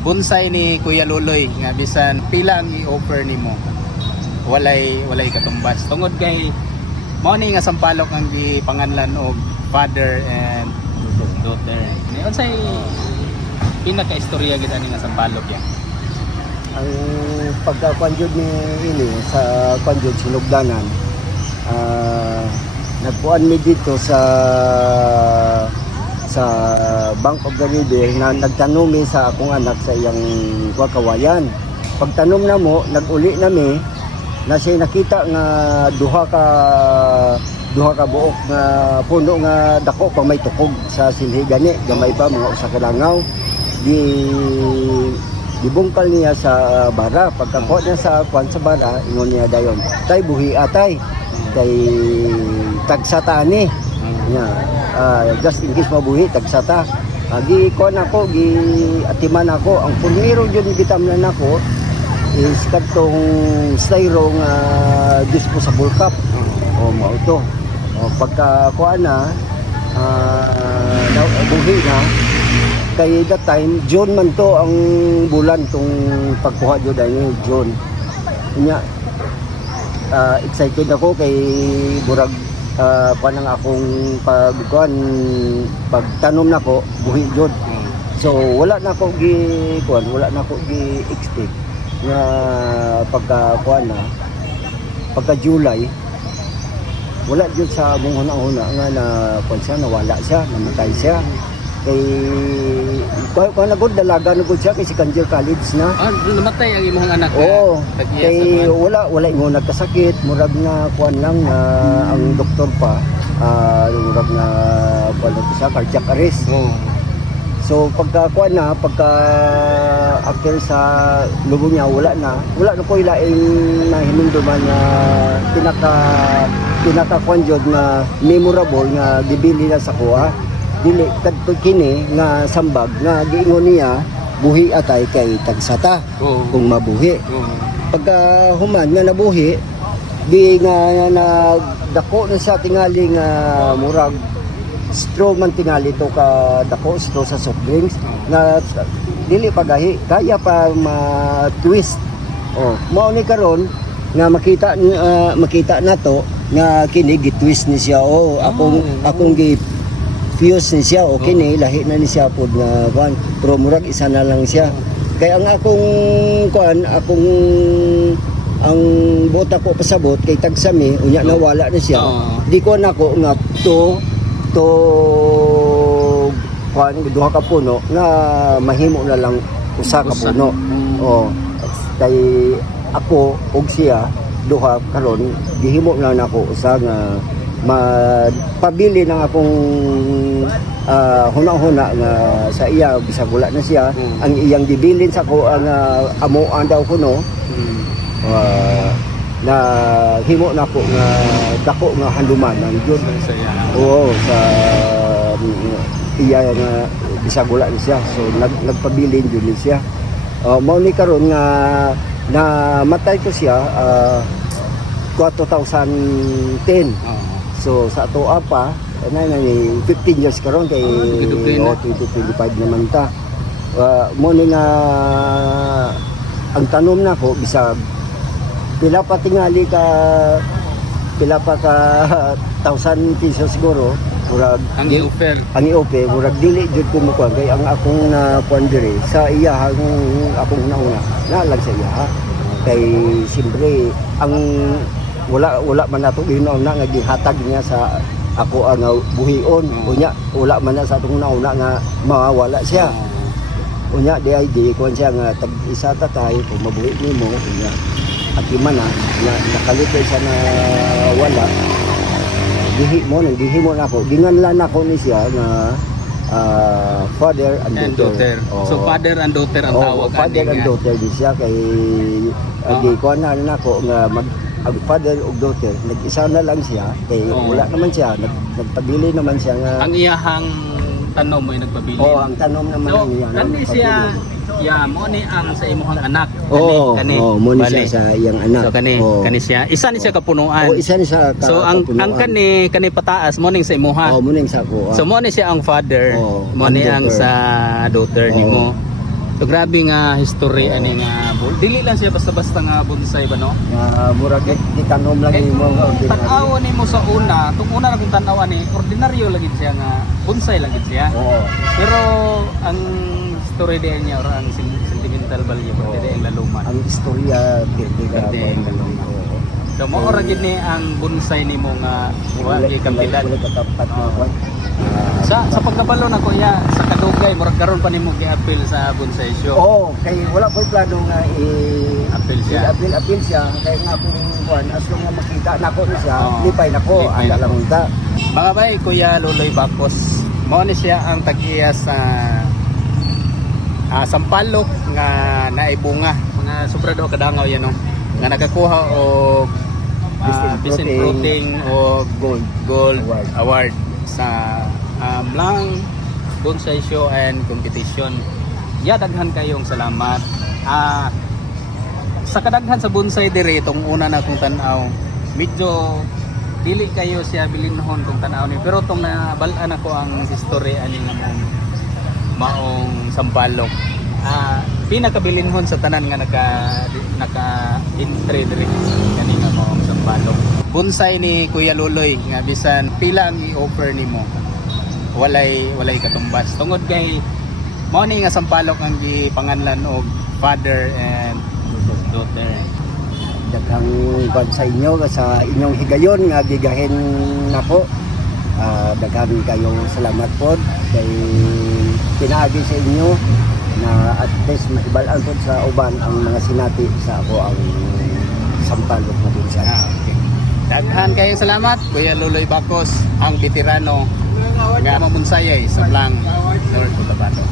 bonsai ni Kuya Luloy nga bisan pila ang i-offer nimo walay katumbas tungod kay mao ni nga sampalok ang gipanganlan og father and daughter. Unsay pinaka-istorya gid ani nga sampalok ya? Ang pagkakanjud ni ini sa kanjud sinugdanan, nagpuan mi dito sa Bank of the River na nagtanom mi sa akong anak sa iyang kawayan. Pagtanom na mo, nag-uli na mi na siya nakita nga duha ka buok nga puno nga dako pa may tukog sa silhi gani, gamay pa mga usa ka langaw. Dibungkal niya sa bara. Pagkakuha niya sa bara, ingon niya dayon, tay buhi atay, kay tagsata ni. Just in case mabuhi, tagsata. Gi-kuha ako, gi-atiman ako. Ang purniro dyan gitamnan ako is katong styro nga disposable cup. Mao to. Pagkakuha na, buhi na, kay that time, June man to ang bulan tong pagkuha dyan dahil June. Kanya, excited ako kay Burag panang akong pagtanom na ko, buhi June. So, wala na ako gi-expect na pagkuha na, pagka July, wala dyan sa mong huna-huna nga na nawala siya, namatay siya. Kay kuha na gud dalaga na gud siya kay second year college na. Namatay ang imong anak. Oo. Kay wala mo nagkasakit, murag na kuan lang na ang doktor pa murag na kuan sa cardiac arrest. So pagka after sa lubo niya wala na ko ilaing na hinumduman na pinaka kuan jud na memorable nga gibili na sa kuha. Dili kadto kini nga sambag nga giingon niya buhi atay kay tagsata kung mabuhi. Pagka human nga nabuhi di nga nagdako na siya tingali nga murag straw man tingali to ka dako straw sa soft drinks nga dili pagahi kaya pa ma-twist. Mao ni karon nga makita nato nga kini gi-twist ni siya akong fuse ni siya okay ni lahi na ni siya pod nga kuan pero murag isa na lang siya kay ang akong ang bota ko pasabot kay tagsami unya nawala na siya di ko nako nga to kuan duha ka puno nga mahimo na lang usa ka puno kay ako ug siya duha karon gihimo na nako usa nga pabili ng akong huna-huna nga sa iya bisag wala na siya ang iyang gibilin sa ko ang amuan daw kuno na himo na ko nga dako nga handuman ang jud sa iya nga bisag wala na siya so nagpabilin jud siya mao ni karon nga na matay ko siya 2010. So sa atoa pa, 15 years karon kay 2025 naman ta. Mo ni nga ang tanom nako bisag pila pa tingali ka 1,000 pesos siguro murag ang i-offer murag dili jud ko mo kay ang akong na diri sa iya akong nauna na lang sa iya kay siyempre ang wala man nato ginaw na nga gihatag niya sa ako ang buhion unya wala man na sa atong nauna nga mawawala siya unya di kuan siya nga tag isa ta tayo kung mabuhi nimo unya atiman na nakalipay siya na wala dihi mo na ako ginganlan ako ni siya nga father and daughter. So father and daughter ang tawag father and daughter di siya kay di kuan na nako nga ang father o daughter, nag-isa na lang siya kay wala naman siya, nagpabili naman siya nga ang iyahang tanom mo ay nagpabili. Ang tanom naman so, niya. Kani siya mo ni ang sa imong anak. Kani mo ni siya sa iyang anak. So kani siya. Isa ni siya kapunuan. Isa ni siya so ang kani pataas mo ning sa imuha. Mo ning sa ko. So mo ni siya ang father, mo ni ang sa daughter nimo. So grabe nga history ani nga dili lang siya basta-basta nga bonsai ba no? Nga murag gitanom lang imo nga ordinary. Tan-awan nimo sa una, tung una na kung tan-awan ni ordinaryo lang gid siya nga bonsai lang gid siya. Oo. Pero ang story din niya or ang sentimental value Oo. pati ang laluman. Ang istorya kaya Pati ang laluman. So mo ra gid ni ang bonsai nimo nga wa gyud kantidad. Wala katapat na Oo. kwan. Sa pagkabalo na ko ya sa kadugay murag karon pa nimo gi-appeal sa bonsai show. Oo, kay wala ko'y plano nga Appeal siya. appeal siya kay nga akong kwan as long nga makita nako ni siya, Oo. lipay nako, Lipay anda nako. lang ta. Mga bay, Kuya Luloy Bacos, mao ni siya ang tag-iya sa sampalok nga naibunga. Mga sobra daw kadangaw yan no. Nga nakakuha og Best in fruiting o gold Award. award sa Blanc Bonsai Show and Competition. Ya daghan kayong salamat. Sa kadaghan sa bonsai dire itong una na kong tan-aw, medyo dili kayo siya bilinhon kung tan-aw ni, pero tong nabalaan ako ang history ani nga maong sampalok. Pinakabilinhon sa tanan nga naka entry dire kani nga maong sampalok. Bonsai ni Kuya Luloy nga bisan pila ang i-offer nimo, walay katumbas. Tungod kay mao ni nga sampalok ang gipanganlan og father and daughter. Daghang kwan sa inyo sa inyong higayon nga gigahin nako. Daghang kayong salamat po kay pinaagi sa inyo na at least maibalaan po sa uban ang mga sinati sa ako ang sampalok na bonsai. Okay. Daghan kayong salamat Kuya Luloy Bacos, ang veterano nga mamunsayay sa Blanc North Cotabato.